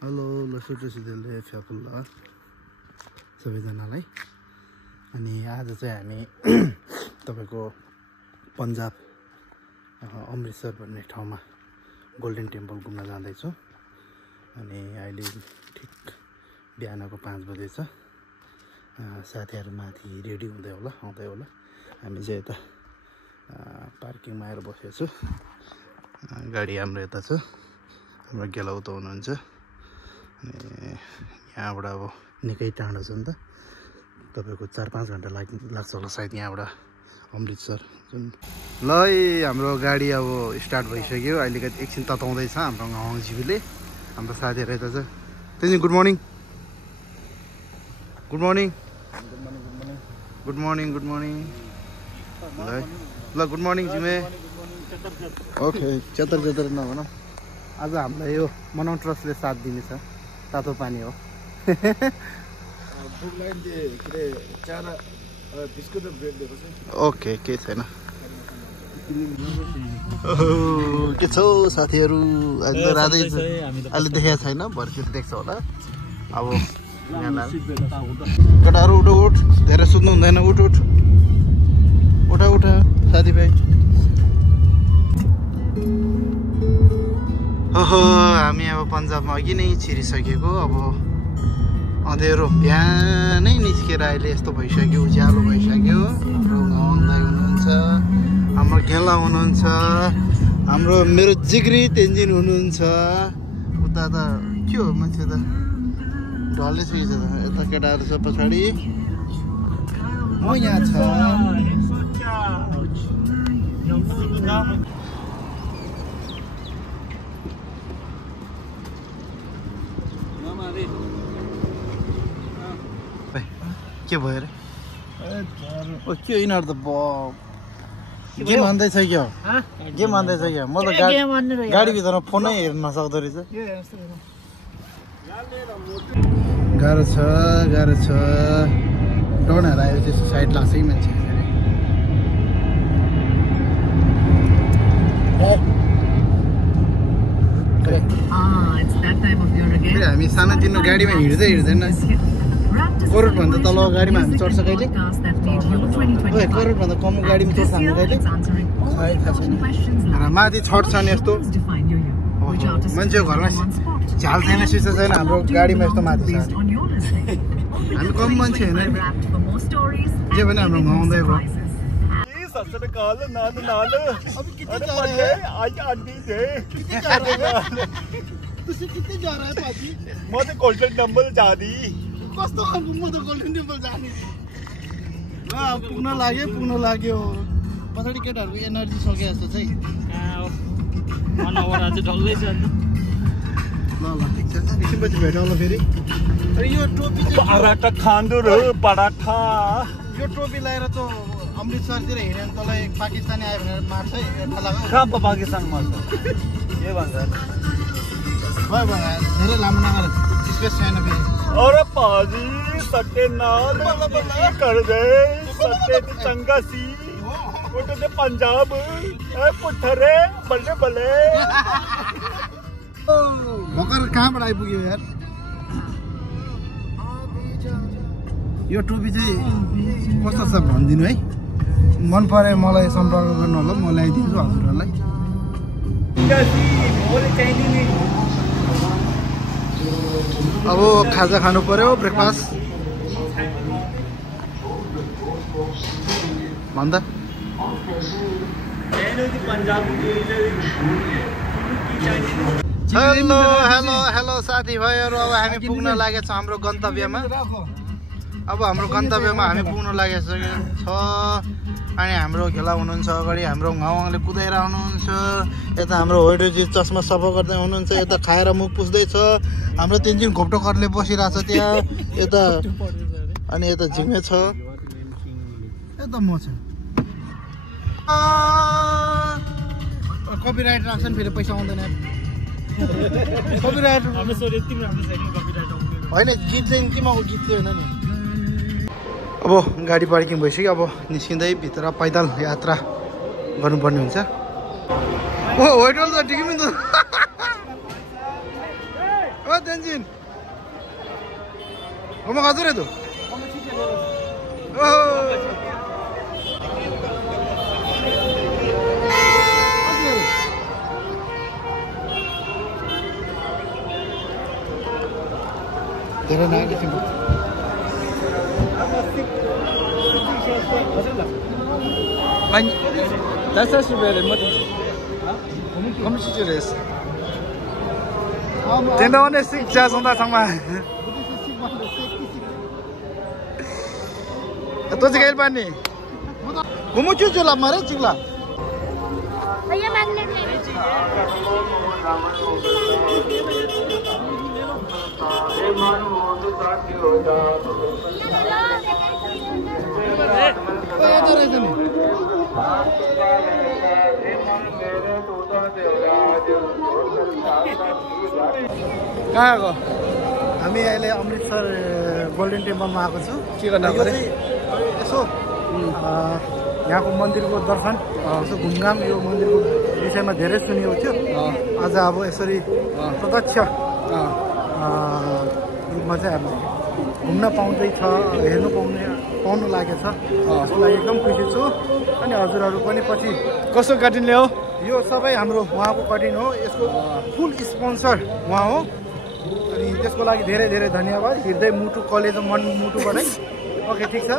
Hello लसुटो सिधेले फ्याफुल्ला सबैजनालाई। अनि आज चाहिँ हामी तपाईको पन्जाब अमृतसर भन्ने ठाउँमा गोल्डन टेम्पल घुम्न जाँदैछौँ। अनि अहिले ठिक बिहानको 5 बजे छ। साथीहरु माथि रेडी हुँदै होला आउँदै होला। हामी चाहिँ यता पार्किङमा आएर बसेको छु। गाडी हाम्रो यता छ। हाम्रो गेला उता हुनुहुन्छ। यहाँबाट अब निकै टाढो छ नि त, तपाईको 4-5 घण्टा लाग्छ होला सायद यहाँबाट अमृतसर जुन। ल हाम्रो गाडी अब स्टार्ट भइसक्यो। अहिले एकछिन तताउँदैछ हाम्रो गाउँजीले। हाम्रो साथीहरु यता छ। तेजी good morning. Good morning. Good morning. Good morning. ल गुड मर्निङ जिमे। ओके चतर नभनौँ। आज हामीलाई यो मनाउ ट्रस्टले साथ दिनेछ। तातो पानी हो। ओके के छैन। के छौ साथीहरु? अहिले त रातै अहिले देखेको छैन, भर्खर देख्छ होला। अब केटाहरु उठ उठ, धेरै सुत्नु हुँदैन। उठ उठ उठा उठा साथीभाइ। हामी अब पन्जाबमा अघि नै छिरिसकेको। अब अँधेरो बिहानै निस्केर अहिले यस्तो भइसक्यो, उज्यालो भइसक्यो। हाम्रो गाउँ दाइ हुनुहुन्छ, हाम्रो गेला हुनुहुन्छ, हाम्रो मेरो जिग्री तेन्जिन हुनुहुन्छ। उता त के हो मान्छे त ढल्ने छ। यता केटाहरू छ पछाडि, म यहाँ छ। के भयो रे? के यिनीहरू त गेम हान्दैछ क्या? गेम हान्दैछ क्या? म त गाडीभित्रमा फोनै हेर्न नसक्दो रहेछ। गाह्रो छ गाह्रो छ। टर्नहरू आयो चाहिँ साइड लाग्छ है मान्छे। हामी सानोतिनो गाडीमा हिँड्दैन। करोडभन्दा तल गाडीमा हामी चढ्छ कहिले? करोडभन्दा कम गाडीमा चढ्छ हामी कहिले? माथि छट छ नि यस्तो। मान्छेको घरमा झ्याल छैन, सिसा छैन, हाम्रो गाडीमा यस्तो माथि छ। हामी कम मान्छे होइन जे भने हाम्रो गाउँदै भयो। म त गोल्डन टेम्पल जाने। कस्तो खालको? म त गोल्डन टेम्पल जाने। पुग्न लाग्यो। पछाडि केटाहरूको एनर्जी सके जस्तो चाहिँ। ल ठिक छ, एकछिनपछि भेटौँ ल फेरि। यो टोपी पराठा खाँदो र पराठा। यो टोपी लगाएर त अमृतसरतिर हिँड्यो भने तँलाई पाकिस्तानी आयो भनेर मार्छ है। कहाँ पाकिस्तान मार्छ? के भन्छ? भयो धेरै लामो नगर, स्पेस छैन फेरि। अरे पाजी सट्टे नाल कर दे सट्टे दी चंगा सी उठ दे पंजाब ए पुठरे बल्ले बल्ले। भर्खर कहाँबाट आइपुग्यो यार? यो टोपी चाहिँ कस्तो छ भनिदिनु है। मन परे मलाई सम्पर्क गर्नु होला, म ल्याइदिन्छु हजुरहरूलाई। अब खाजा खानु पर्यो, ब्रेकफास्ट भन्दा। हेलो हेलो हेलो साथीभाइहरू, अब हामी पुग्न लागेको छ हाम्रो गन्तव्यमा। हामी पुग्न लागेको छ। अनि हाम्रो खेला हुनुहुन्छ अगाडि, हाम्रो गाउँले कुदाएर आउनुहुन्छ। यता हाम्रो होइडोजी चस्मा सफा गर्दै हुनुहुन्छ। यता खाएर मुख पुस्दैछ। हाम्रो तेन्जिन घोप्टो करले बसिरहेछ त्यहाँ। यता अनि यता झिमे छ। यता म छु। कपिराइट राख्छ नि फेरि, पैसा आउँदैन। कपिराइट होइन, गीत चाहिँ तिमीको गीत चाहिँ होइन नि। अब गाडी पार्किङ भइसक्यो। अब निस्किँदै भित्र पैदल यात्रा गर्नुपर्ने हुन्छ। ओ होटल त ठिकै पनि त। तेन्जिन 고마 가더라도 धेरै night That's very much. Come to this. Then on the sick jazz on that summer. Ito si Kail Pani. Gumuchuchu la mare chigla. भैया मैग्नेट ले कहाँ गयो हामी अहिले अमृतसर गोल्डन टेम्पलमा आएको छु के गर्न यसो यहाँको मन्दिरको दर्शन यसो घुमघाम यो मन्दिरको विषयमा धेरै सुनिएको थियो आज अब यसरी प्रत्यक्ष रूपमा चाहिँ अब घुम्न पाउँदैछ हेर्नु पाउनु लागेछ त्यसको लागि एकदम खुसी छु अनि हजुरहरू पनि पछि कसो कटिङले हो यो सबै हाम्रो उहाँको कटिङ हो यसको फुल स्पोन्सर उहाँ हो अनि त्यसको लागि धेरै धेरै धन्यवाद हृदय मुटु कलेज मन मुटुबाटै ओके ठिक छ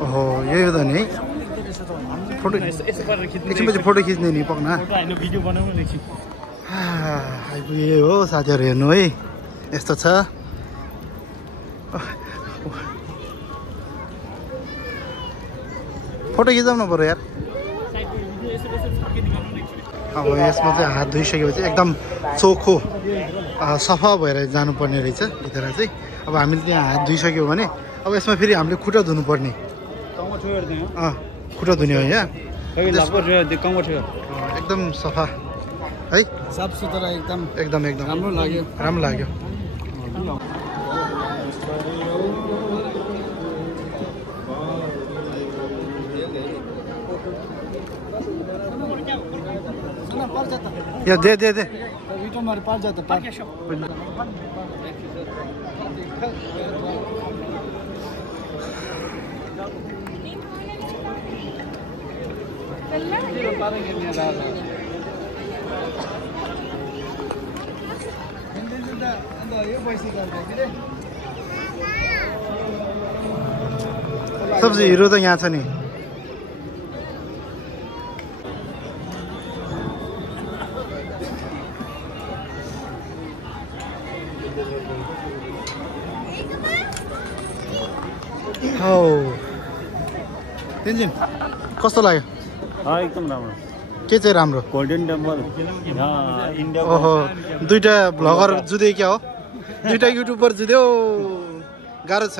ओहो यही हो त नि फोटो एकछिनपछि फोटो खिच्ने नि पक्ना आइपुगे हो साथीहरू हेर्नु है यस्तो छ फोटो खिचाउनु पर्यो यार अब यसमा चाहिँ हात धोइसकेपछि एकदम चोखो सफा भएर जानुपर्ने रहेछ भित्र चाहिँ अब हामीले त्यहाँ हात धोइसक्यो भने अब यसमा फेरि हामीले खुट्टा धुनुपर्ने खुट्टा धुने हो यहाँ एकदम सफा है साफ सुथरा एकदम एकदम एकदम राम्रो लाग्यो या दे सबसे हिरो त यहाँ छ नि तेन्जिन कस्तो लाग्यो एकदम राम्रो के चाहिँ राम्रो गोल्डन टेम्पल ओहो दुईटा भ्लगर जुधे क्या हो दुईटा युट्युबर जुध्यो गाह्रो छ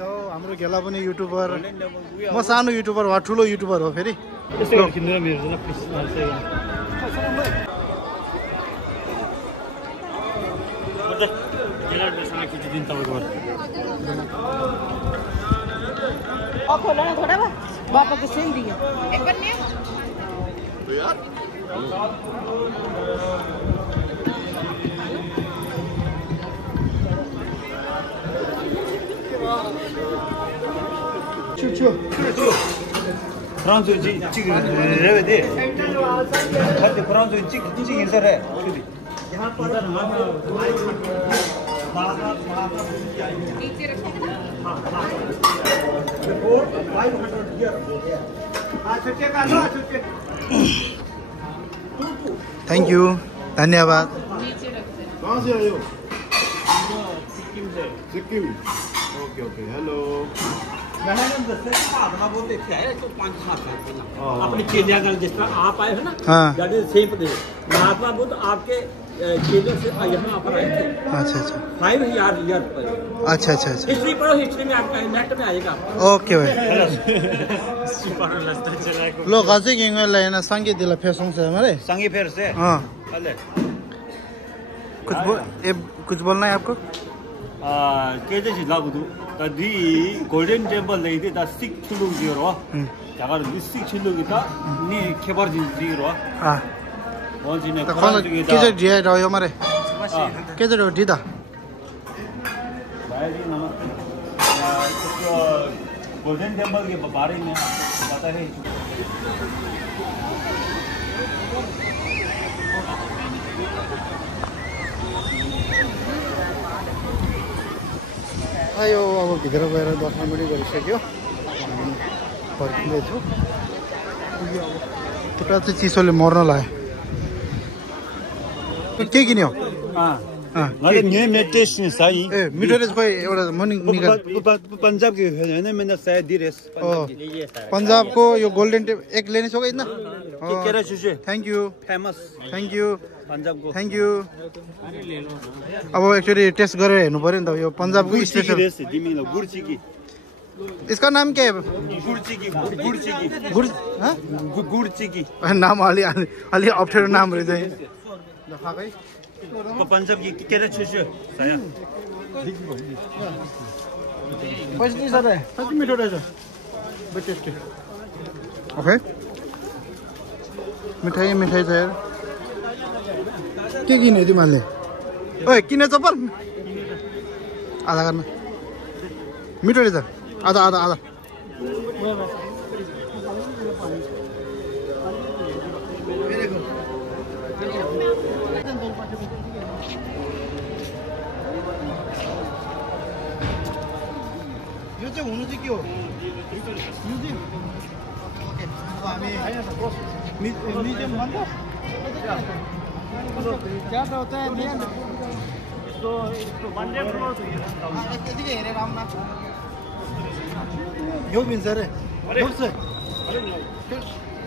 हौ हाम्रो घेला पनि युट्युबर म सानो युट्युबर वा ठुलो युट्युबर हो फेरि खोला ना थोड़ा बापा को सेल दिया एक बनने 프랑스 찍 레베디 같이 프랑스 찍 인사래 थ्याङ्क यू धन्यवाद कहाँ से आए हो सिक्किम से सिक्किम ओके हेलो अपने चेलियागंज जिस तरह आप आए हो ना, हाँ। That is same place. Mahatma Buddha आपके चेलियों से यहाँ पर आए थे अच्छा अच्छा 5000 ईयर पहले। अच्छा अच्छा अच्छा हिस्ट्री पढ़ो, हिस्ट्री में आपका नेट में आएगा। ओके भाइ लो गाजे गेंगे लाइन संगे दिला फेसों से हमारे संगी फेर से हाँ अले कुछ बोलना है आपको केजे जिलाबुदु तदी गोल्डन टेंपल लेइदे द सिक छुलु जिरो जागा सिक छुलु गिता नि खेबर जिरो हाँ 원진의 ता खोल केजे दिए रह्यो मारे केजे रह्यो दिदा भाई जी नमस्ते तो गोल्डन टेंपल के बारे में पता है आयो अब भित्र गएर दर्शन पनि गरिसक्यो फर्किँदैछु खुट्टा चाहिँ चिसोले मर्न लाग्यो के किन्यो मैले न्यू मेडिटेशन साई ए मिठो रेस खोइ एउटा मर्निङ निकाल पंजाब के है ना मैंने शायद दिरेस पन्जाबको यो गोल्डन टेप एक लेने छौ इतना के रे सुशे thank you famous thank you Punjab को थ्याङ्क यू अब एक्चुअली टेस्ट गरेर हेर्नु पर्यो नि त यो पन्जाबको स्पेशल दिमिलो गुडची की इसका नाम क्या है गुडची की गुडची की गुड हाँ गुडची की नाम अलि अप्ठ्यारो नाम रहेछ पंजाब की के रे सुशे साया पैसा दिन्छ रे कति मिठो रहेछ बहुत टेस्टी ओके मिठाई मिठाई छ यार के किन्यो तिमीहरूले ओए किने चप्पल आधा गर्न मिठो रहेछ आधा आधा आधा यो चाहिँ हुनु चाहिँ के हो म्युजियम ओके अब हामी म्युजियम भन्छ ज्यादा होता है तो मंडे क्लोज यतिकै हेरेर आउन यो बिन्छ रे दोस्त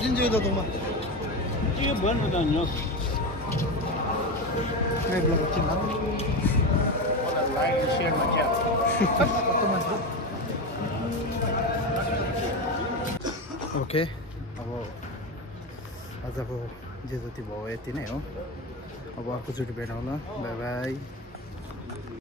जिन चाहिँ दमा के भन्नु त नि नै ब्लग चिन्न लाइक शेयर मचा ओके अब आजको जे जति भयो यति नै हो अब अर्कोचोटि भेटौँ ल बाई बाई